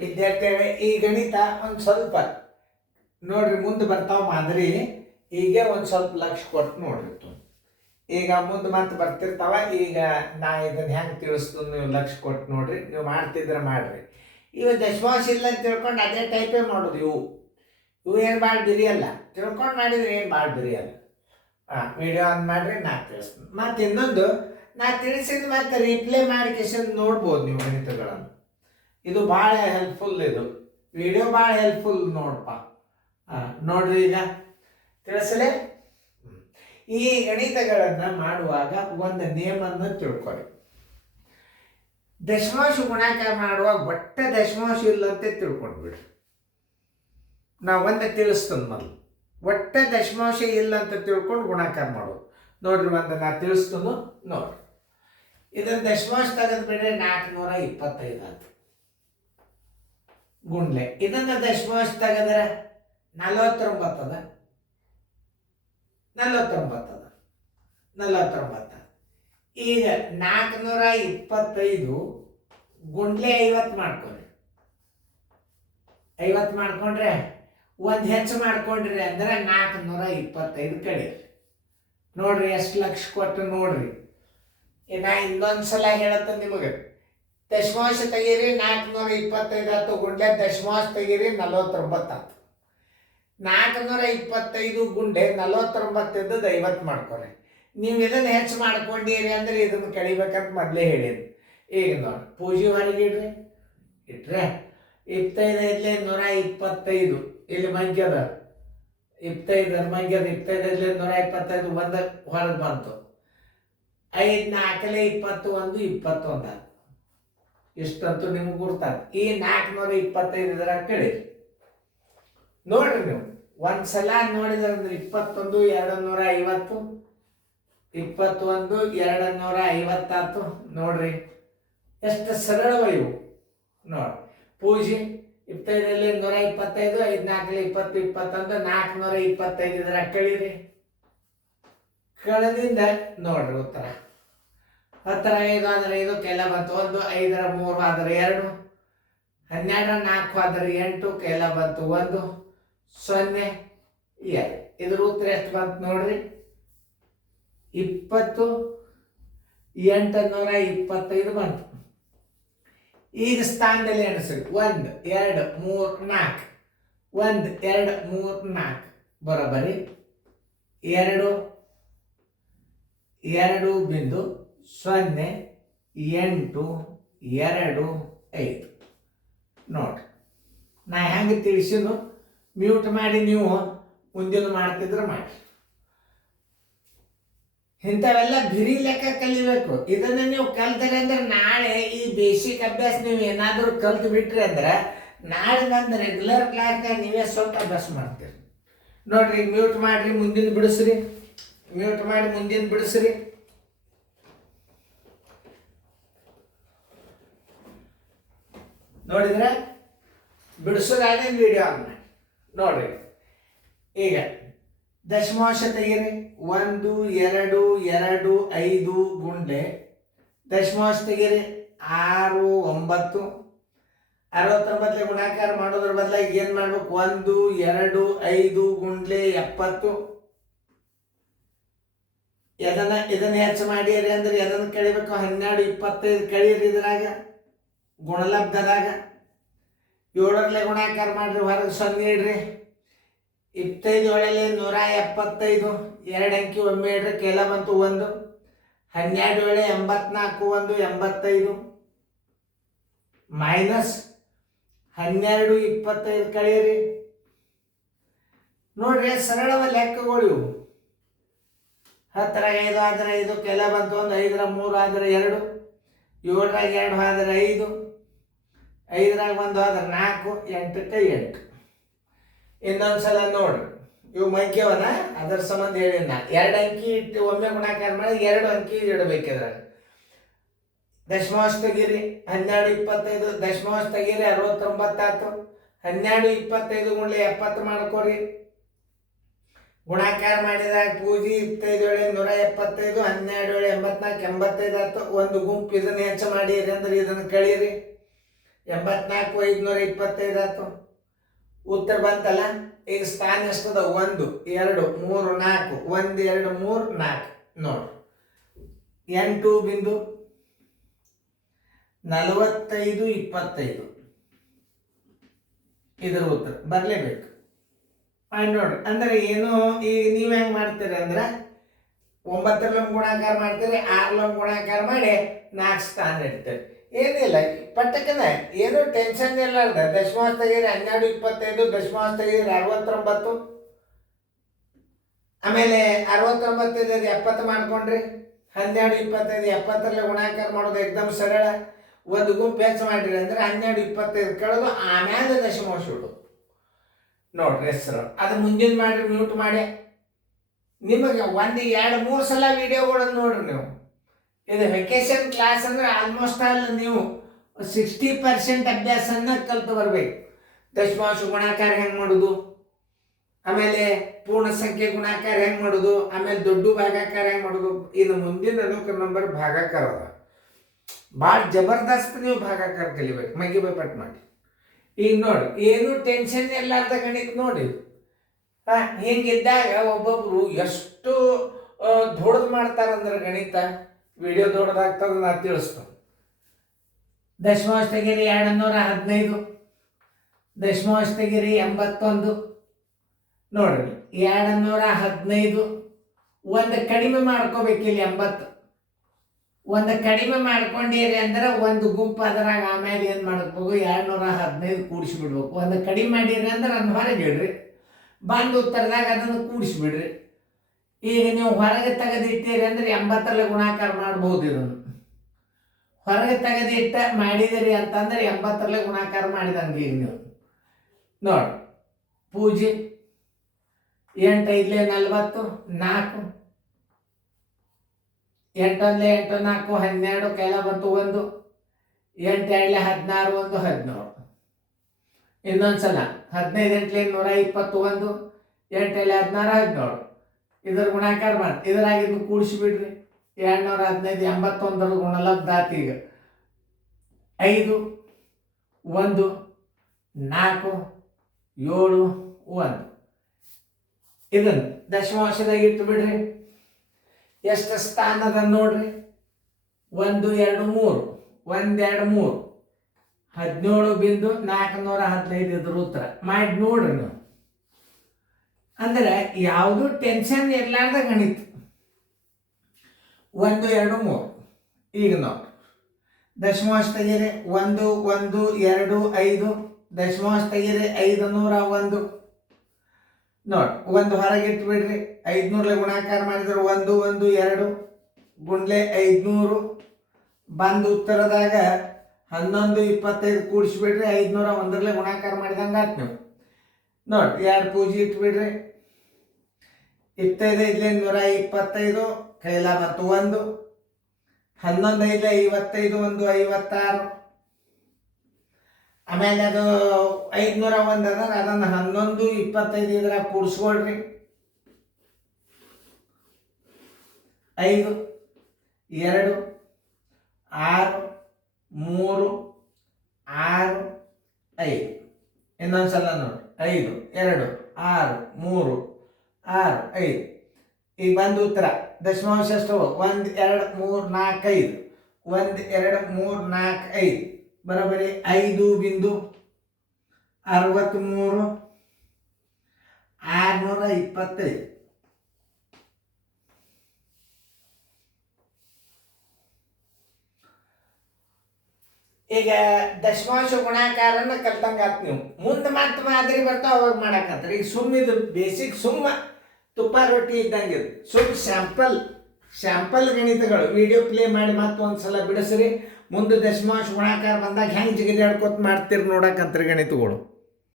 ವಿದ್ಯಾರ್ಥಿಗಳೇ, ಈ ಗಣಿತ ಒಂದು ಸ್ವಲ್ಪ ನೋಡ್ರಿ ಮುಂದೆ ಬರ್ತಾವ ಮಾದರಿ. ಈಗ ಒಂದು ಸ್ವಲ್ಪ ಲಕ್ಷ ಕೊಟ್ಟು ನೋಡ್ರಿ. ಈಗ ಮುಂದೆ ಮತ್ತೆ ಬರ್ತಿರ್ತಾವ. ಈಗ ನಾ ಇದನ್ನ ಹೆಂಗೆ ತಿಳಿಸ್ತು ನೀವು ಲಕ್ಷ ಕೊಟ್ಟು ನೋಡ್ರಿ. ನೀವು ಮಾಡ್ತಿದ್ರೆ ಮಾಡ್ರಿ. ಇವು ದಶಮಾಂಶ ಇಲ್ಲ ಅಂತ ತಿಳ್ಕೊಂಡು ಅದೇ ಟೈಪೇ ಮಾಡೋದು. ಇವು ಏನು ಭಾಳ ಬಿರಿಯಲ್ಲ. ತಿಳ್ಕೊಂಡು ಮಾಡಿದ್ರೆ ಏನು ಭಾಳ ಬಿರಿಯಲ್ಲ. ವಿಡಿಯೋ ಆನ್ ಮಾಡ್ರಿ, ನಾ ತಿಳಿಸ್ತೀನಿ. ಮತ್ತು ಇನ್ನೊಂದು, ನಾ ತಿಳಿಸಿದ ಮತ್ತೆ ರಿಪ್ಲೈ ಮಾಡಿ ಕ್ವೆಶ್ಚನ್ ನೋಡ್ಬೋದು ನೀವು ಗಣಿತಗಳನ್ನು. ಇದು ಭಾಳ ಹೆಲ್ಪ್ಫುಲ್. ಇದು ವಿಡಿಯೋ ಭಾಳ ಹೆಲ್ಪ್ಫುಲ್ ನೋಡಪ್ಪ. ನೋಡ್ರಿ, ಈಗ ತಿಳಿಸಲೇ. ಈ ಗಣಿತಗಳನ್ನು ಮಾಡುವಾಗ ಒಂದು ನಿಯಮವನ್ನು ತಿಳ್ಕೊಳ್ಳಿ. ದಶಮಾಂಶ ಗುಣಾಕಾರ ಮಾಡುವಾಗ ಒಟ್ಟ ದಶಮಾಂಶ ಇಲ್ಲಂತೆ ತಿಳ್ಕೊಂಡ್ಬಿಡ್ರಿ. ನಾವು ಒಂದು ತಿಳಿಸ್ತೇನೆ ಮೊದಲು. ಒಟ್ಟ ದಶಮಾಂಶ ಇಲ್ಲ ಅಂತ ತಿಳ್ಕೊಂಡು ಗುಣಾಕಾರ ಮಾಡೋದು. ನೋಡ್ರಿ, ಒಂದು ನಾ ತಿಳಿಸ್ತೇನೆ ನೋಡ್ರಿ. ಇದನ್ನು ದಶಮಾಂಶ ತೆಗೆದು ಬಿಡ್ರಿ, 425 ಆಯ್ತು. ಗುಂಡ್ಲೆ ಇದನ್ನ ದಶಮಾಂಶ ತೆಗೆದ್ರೆ 49 ಅದ. 49. ಈಗ 425 ಗುಂಡ್ಲೆ 50 ಮಾಡ್ಕೊಳ್ರಿ. 50 ಮಾಡ್ಕೊಂಡ್ರೆ ಒಂದು ಹೆಚ್ಚು ಮಾಡ್ಕೊಂಡ್ರಿ ಅಂದ್ರೆ 425 ಕಳೀರಿ. ನೋಡ್ರಿ ಎಷ್ಟು ಲಕ್ಷ ಕೊಟ್ಟು ನೋಡ್ರಿ. ನಾ ಇನ್ನೊಂದ್ಸಲ ಹೇಳತ್ತ ನಿಮಗೆ. ದಶಮಾಂಶ ತೆಗೀರಿ, 425 ಆಯ್ತು. ಗುಂಡ್ಲೆ ದಶಮಾಂಶ ತೆಗೀರಿ, 49 ಆಯ್ತು. 425 ಗುಂಡೆ 49 ಇದ್ದದ್ದು 50 ಮಾಡ್ಕೊರಿ. ನೀವು ಇದನ್ನು ಹೆಚ್ಚು ಮಾಡ್ಕೊಂಡಿರಿ ಅಂದ್ರೆ ಇದನ್ನು ಕಳಿಬೇಕಂತ ಮೊದಲೇ ಹೇಳಿದ್ರಿ. ಈಗ ನೋಡಿ, ಪೂಜೆ ಹೊರಗೆ ಇಟ್ರೆ 25 125. ಇಲ್ಲಿ ಮಂಗ್ಯದ 25 ಮಂಗ್ಯದ 25 125 ಒಂದು ಹೊರಗೆ ಬಂತು. 5 4 20 1 21 ಆಯ್ತು. ಇಷ್ಟಂತೂ ನಿಮ್ಗೆ ಗುರ್ತಾಗ. ಈ 425 ಇದ್ರಾಗ ಕಳೀರಿ. ನೋಡ್ರಿ, ನೀವು ಒಂದ್ಸಲ ನೋಡಿದ್ರೆ 21 250, 21 250 ಆಯ್ತು. ನೋಡ್ರಿ ಎಷ್ಟು ಸರಳವ ಇವು. ನೋಡ್ರಿ, ಪೂಜೆ 25 125, 5 4 20 21 425 ಇದ್ರಾಗ ಕಳೀರಿ. ಕಳೆದಿಂದ ನೋಡ್ರಿ ಉತ್ತರ 10 5 ಆದ್ರೆ 5 ಕೆಲ ಬಂತು 1, 5 3 ಆದ್ರೆ 2, 12 4 ಆದ್ರೆ 8 ಕೆಲ ಬಂತು 1, 0 2. ಇದ್ರ ಉತ್ತರ ಎಷ್ಟು ಬಂತು ನೋಡ್ರಿ, 20 825 ಬಂತು. ಈಗ ಸ್ಥಾನದಲ್ಲಿ ಎಣಿಸ್ರಿ. 1 2 3 4, 1 2 3 4 ಬರೋಬ್ಬರಿ 2 2.0 8 2 5. ನೋಡ್ರಿ, ನಾ ಹೆಂಗೆ ತಿಳಿಸಿನು. ಮ್ಯೂಟ್ ಮಾಡಿ ನೀವು ಮುಂದಿನ ಮಾಡ್ತಿದ್ರೆ ಮಾಡಿ. ಇಂಥವೆಲ್ಲ ಬಿರಿ ಲೆಕ್ಕ ಕಲಿಬೇಕು. ಇದನ್ನು ನೀವು ಕಲ್ತಾರೆ ಅಂದ್ರೆ ನಾಳೆ ಈ ಬೇಸಿಕ್ ಅಭ್ಯಾಸ ನೀವು ಏನಾದರೂ ಕಲ್ತು ಬಿಟ್ರಿ ಅಂದ್ರೆ ನಾಳೆ ನನ್ನ ರೆಗ್ಯುಲರ್ ಕ್ಲಾಸ್ನಾಗ ನೀವೇ ಸ್ವಲ್ಪ ಅಭ್ಯಾಸ ಮಾಡ್ತೀರಿ. ನೋಡ್ರಿ, ಮ್ಯೂಟ್ ಮಾಡ್ರಿ, ಮುಂದಿನ ಬಿಡಿಸ್ರಿ. ಮ್ಯೂಟ್ ಮಾಡಿ ಮುಂದಿನ ಬಿಡಿಸ್ರಿ. ನೋಡಿದ್ರೆ ಬಿಡಿಸೋದಾದ್ರೆ ವಿಡಿಯೋ ಆನ್ ಮಾಡಿ. ನೋಡ್ರಿ, ಈಗ ದಶಮಾಂಶ ತೆಗೀರಿ. 1 2 2 5 ಗುಂಡೆ ದಶಮಾಂಶ ತೆಗೀರಿ 6 9. 69 ಗುಣಾಕಾರ ಮಾಡೋದ್ರ ಬದಲಾಗಿ ಏನು ಮಾಡ್ಬೇಕು? 1 2 5 ಗುಂಡ್ಲೆ 70. ಇದನ್ನ ಹೆಚ್ಚು ಮಾಡಿರಿ ಅಂದ್ರೆ ಎದನ್ನು ಕಳಿಬೇಕು? 12 25 ಕಳೀರಿ. ಇದ್ರಾಗ ಗುಣಲಬ್ಧದಾಗ 7 ಗುಣಾಕಾರ ಮಾಡ್ರಿ, ಹೊರಗೆ 0 ಇಡ್ರಿ. 25 175, 2 ಅಂಕಿ ಒಮ್ಮೆ ಇಡ್ರಿ, ಕೆಲ ಬಂತು 1. 12 84 1 85 ಮೈನಸ್ 12 25 ಕಳೀರಿ. ನೋಡ್ರಿ, ಸರಳವ ಲೆಕ್ಕಗಳು ಇವು. 10 5 ಆದ್ರೆ 5 ಕೆಲ ಬಂತು 1. 5 3 ಆದ್ರೆ 2, 7 2 ಆದ್ರೆ 5, 5 1 ಆದ್ರೆ 4, 8 8. ಇನ್ನೊಂದ್ಸಲ ನೋಡ್ರಿ, ಇವು ಮಗ್ಯವನ ಅದರ ಸಂಬಂಧ ಹೇಳಿ. 2 ಅಂಕಿ ಇಟ್ಟು ಒಮ್ಮೆ ಗುಣಾಕಾರ ಮಾಡಿ 2 ಅಂಕಿ ಇಡಬೇಕಿದ್ರಾಗ. ದಶಮಾಂಶ ತೆಗೀರಿ 12 25, ದಶಮಾಂಶ ತೆಗೀರಿ 69 ಆಯ್ತು. 12 25 ಗುಂಡ್ಲೆ 70 ಮಾಡ್ಕೋರಿ. ಗುಣಾಕಾರ ಮಾಡಿದಾಗ ಪೂಜೆ 25 175, 12 84 85 ಆಯ್ತು. ಒಂದು ಗುಂಪು ಇದನ್ನ ಹೆಚ್ಚು ಮಾಡಿರಿ ಅಂದ್ರೆ ಇದನ್ನು ಕಳೀರಿ. 84,525 ಆಯ್ತು. ಉತ್ತರ ಬಂತಲ್ಲ. ಈಗ ಸ್ಥಾನ ಎಷ್ಟದ? 1 2 3 4 1 2 3 4 ನೋಡ್ರಿ. 8×45 ಇದರ ಉತ್ತರ ಬರಲೇಬೇಕು. ಮಾಡಿ ನೋಡ್ರಿ. ಅಂದ್ರೆ ಏನು, ಈಗ ನೀವು ಹೆಂಗೆ ಮಾಡ್ತೀರಿ ಅಂದ್ರೆ 9 ಗುಣಾಕಾರ ಮಾಡ್ತೀರಿ, 6 ಗುಣಾಕಾರ ಮಾಡಿ 4 ಸ್ಥಾನ ಇಡ್ತೀರಿ. ಏನಿಲ್ಲ, ಪಟ್ಟಕ್ಕನ ಏನೂ ಟೆನ್ಷನ್ ಇರಲಾರ್ದ ದಶಮಾಂಶ ತೆಗೀರಿ 12 25, ದಶಮಾಂಶ ತೆಗೀರಿ 69, ಆಮೇಲೆ 69 70 ಮಾಡ್ಕೊಂಡ್ರಿ. 12 25 70 ಗುಣಾಕಾರ ಮಾಡೋದು ಎಕ್ದಮ್ ಸರಳ. ಒಂದು ಗುಂಪು ಹೆಚ್ಚು ಮಾಡಿರಿ ಅಂದ್ರೆ 12 25 ಕೇಳೋದು, ಆಮ್ಯಾಲ ದಶಮಾಂಶ ಇಡೋದು. ನೋಡ್ರಿ ಹೆಸರು ಅದು ಮುಂದಿನ ಮಾಡ್ರಿ, ಮ್ಯೂಟ್ ಮಾಡಿ. ನಿಮಗೆ 1 2 3 ಸಲ ವಿಡಿಯೋಗಳನ್ನು ನೋಡ್ರಿ ನೀವು. ಇದು ವೆಕೇಶನ್ ಕ್ಲಾಸ್ ಅಂದ್ರೆ ಆಲ್ಮೋಸ್ಟ್ ಆಲ್ ನೀವು 60% ಅಭ್ಯಾಸನ ಕಲ್ತು ಬರ್ಬೇಕು. ದಶಮಾಂಶ ಗುಣಾಕಾರ ಹೆಂಗೆ ಮಾಡೋದು, ಆಮೇಲೆ ಪೂರ್ಣ ಸಂಖ್ಯೆ ಗುಣಾಕಾರ ಹೆಂಗೆ ಮಾಡೋದು, ಆಮೇಲೆ ದೊಡ್ಡ ಭಾಗಾಕಾರ ಹೆಂಗೆ ಮಾಡೋದು. ಇನ್ನು ಮುಂದಿನ ಅನುಕ್ರಮ ನಂಬರ್ ಭಾಗಾಕಾರ ಅದ. ಭಾಳ ಜಬರ್ದಸ್ತ್ ನೀವು ಭಾಗಾಕಾರ ಕಲಿಬೇಕು, ಮಗಿ ಪಟ್ ಮಾಡಿ. ಈಗ ನೋಡಿ, ಏನು ಟೆನ್ಷನ್ ಇರ್ಲಾರ್ದ ಗಣಿತ ನೋಡಿ. ಹಿಂಗಿದ್ದಾಗ ಒಬ್ಬೊಬ್ರು ಎಷ್ಟು ದೊಡ್ಡದು ಮಾಡ್ತಾರಂದ್ರೆ ಗಣಿತ, ವಿಡಿಯೋ ದೊಡ್ಡದಾಗ್ತದ ನಾ ತಿಳಿಸ್ತೇನೆ. ದಶಮಾಂಶ ತೆಗೀರಿ 215, ದಶಮಾಂಶ ತೆಗೀರಿ 81 ನೋಡ್ರಿ. 215 ಒಂದು ಕಡಿಮೆ ಮಾಡ್ಕೋಬೇಕಿಲ್ಲ 80. ಒಂದು ಕಡಿಮೆ ಮಾಡ್ಕೊಂಡಿರಿ ಅಂದ್ರೆ ಒಂದು ಗುಂಪು ಅದರಾಗ ಆಮೇಲೆ ಏನು ಮಾಡಬೇಕು, 215 ಕೂಡಿಸಿಬಿಡ್ಬೇಕು. ಒಂದು ಕಡಿಮೆ ಮಾಡಿರಿ ಅಂದ್ರೆ ಅದನ್ನ ಹೊರಗೆ ಇಡ್ರಿ, ಬಂದು ಉತ್ತರದಾಗ ಅದನ್ನು ಕೂಡಿಸಿಬಿಡ್ರಿ. ಈಗ ನೀವು ಹೊರಗೆ ತೆಗೆದಿಟ್ಟಿರಿ ಅಂದ್ರೆ 80 ಗುಣಾಕಾರ ಮಾಡ್ಬೋದು. ಇದನ್ನು ಹೊರಗೆ ತೆಗೆದಿಟ್ಟ ಮಾಡಿದಿರಿ ಅಂತಂದ್ರೆ 80 ಗುಣಾಕಾರ ಮಾಡಿದಂಗೆ. ಈಗ ನೀವು ನೋಡಿ, 0 8 5 40 4 8 1 8 4 12 ಕೈಲ ಬಂತು 1 8 2 16 1 17. ಇನ್ನೊಂದ್ಸಲ 15 8 121 8 16 17. ಇದರ ಗುಣಾಕಾರ ಮಾಡಿ ಇದರಾಗಿದ್ದು ಕೂಡಿಸಿಬಿಡ್ರಿ. 215 81 ಗುಣಲಬ್ಧ ಆತು. ಈಗ 5 1 4 7 1 ಇದನ್ನು ದಶಮಾಂಶದಾಗ ಇಟ್ಟು ಬಿಡ್ರಿ. ಎಷ್ಟು ಸ್ಥಾನ ಅದ ನೋಡ್ರಿ, 1 2 3 1 2 3 17.415 ಇದ್ರ ಉತ್ತರ ಮಾಡಿ ನೋಡ್ರಿ ನೀವು. ಅಂದ್ರೆ ಯಾವುದು ಟೆನ್ಷನ್ ಇರ್ಲಾರ್ದ ಗಣಿತ. 1 2 3 ಈಗ ನೋಡಿ, ದಶಮಾಂಶ ತೆಗೀರಿ 1 1 2 5, ದಶಮಾಂಶ ತೆಗೀರಿ 501 ನೋಡಿ. ಒಂದು ಹೊರಗೆ ಇಟ್ಬಿಡ್ರಿ. 500 ಗುಣಾಕಾರ ಮಾಡಿದ್ರೆ 1 1 2 ಗುಂಡ್ಲೆ 500 ಬಂದು ಉತ್ತರದಾಗ 11 25 ಕೂಡಿಸ್ಬಿಡ್ರಿ. 501 ಗುಣಾಕಾರ ಮಾಡಿದಂಗೆ ಆಯ್ತು ನೀವು ನೋಡಿ. 2 ಪೂಜೆ ಇಟ್ಬಿಡ್ರಿ. 25 5 125 ಕೈಲ ಮತ್ತು 1 11 5 55 1 56. ಆಮೇಲೆ ಅದು 501 ಅದ, ಅದನ್ನು 11 25 ಇದ್ರಾಗ ಕೂಡಿಸ್ಕೊಳ್ರಿ. 5 2 6 3 6 5. ಇನ್ನೊಂದ್ಸಲ ನೋಡಿ, 5 2 6 3 6 5. ಈಗ ಬಂದು ಉತ್ತರ ದಶಮಾಂಶ ಎಷ್ಟು? 1 2 3 4 5 1 2 3 4 5 ಬರೋಬ್ಬರಿ 5.63 625. ಈಗ ದಶಮಾಂಶ ಗುಣಾಕಾರನ ಕಲ್ತಂಗಾತ್ ನೀವು. ಮುಂದೆ ಮತ್ತೆ ಮಾದರಿ ಬರ್ತಾವ ಅವಾಗ ಮಾಡಾಕತ್ತಾರೆ. ಈಗ ಸುಮ್ಮಿದು ಬೇಸಿಕ್ ಸುಮ್ಮ ತುಪ್ಪ ರೊಟ್ಟಿ ಇದ್ದಂಗೆ ಸುಮ್ ಸ್ಯಾಂಪಲ್ ಗಣಿತಗಳು ವಿಡಿಯೋ ಪ್ಲೇ ಮಾಡಿ ಮತ್ತೆ ಒಂದ್ಸಲ ಬಿಡಿಸ್ರಿ. ಮುಂದೆ ದಶಮಾಂಶ ಗುಣಾಕಾರ ಬಂದಾಗ ಹೆಂಗೆ ಜಿಗಿದಾಡ್ಕೋತ ಮಾಡ್ತೀರಿ ನೋಡಕ್ಕಂತ್ರಿ ಗಣಿತಗಳು.